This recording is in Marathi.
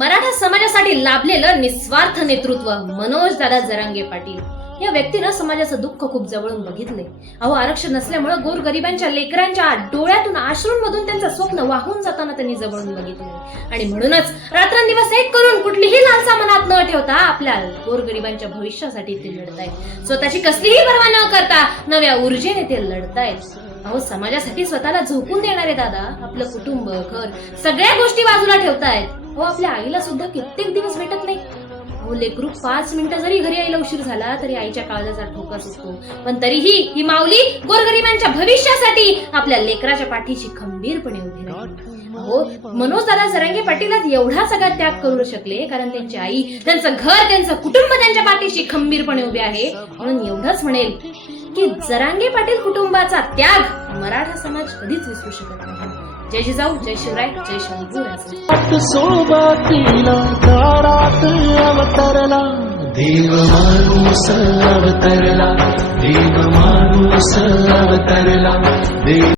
मराठा समाजासाठी लाभलेलं निस्वार्थ नेतृत्व मनोज दादा जरांगे पाटील. या व्यक्तीनं समाजाचं दुःख खूप जवळून बघितलंय. अहो आरक्षण नसल्यामुळे गोरगरिबांच्या लेकरांच्या डोळ्यातून आश्रूंमधून त्यांचं स्वप्न वाहून जाताना त्यांनी जवळून बघितलंय. आणि म्हणूनच रात्रंदिवस एक करून कुठलीही लालसा मनात न ठेवता आपल्या गोरगरिबांच्या भविष्यासाठी ते लढतायत. स्वतःची कसलीही पर्वा न करता नव्या ऊर्जेने ते लढतायत. अहो समाजासाठी स्वतःला झोकून देणारे दादा आपलं कुटुंब घर सगळ्या गोष्टी बाजूला ठेवतायत. हो आपल्या आईला सुद्धा कित्येक दिवस भेटत नाही. हो लेकरू पाच मिनिटं जरी घरी यायला उशीर झाला तरी आईच्या काळजाचा ठोका सुटतो. पण तरीही ही माऊली गोरगरिबांच्या भविष्यासाठी आपल्या लेकराच्या पाठीशी खंबीरपणे उभी राहिली. मनोज दादा जरांगे पाटीलच एवढा सगळा त्याग करू शकले कारण त्यांची आई त्यांचं घर त्यांचं कुटुंब त्यांच्या पाठीशी खंबीरपणे उभे आहे. म्हणून एवढंच म्हणेल. की जरांगे पाटील कुटुंबाचा त्याग मराठा समाज कधीच विसरू शकत नाही. जय जिजाऊ जय शिवराय जय शंभू सोबतीला अवतरला. देव माणूस अवतरला देव माणूस अवतरला. देव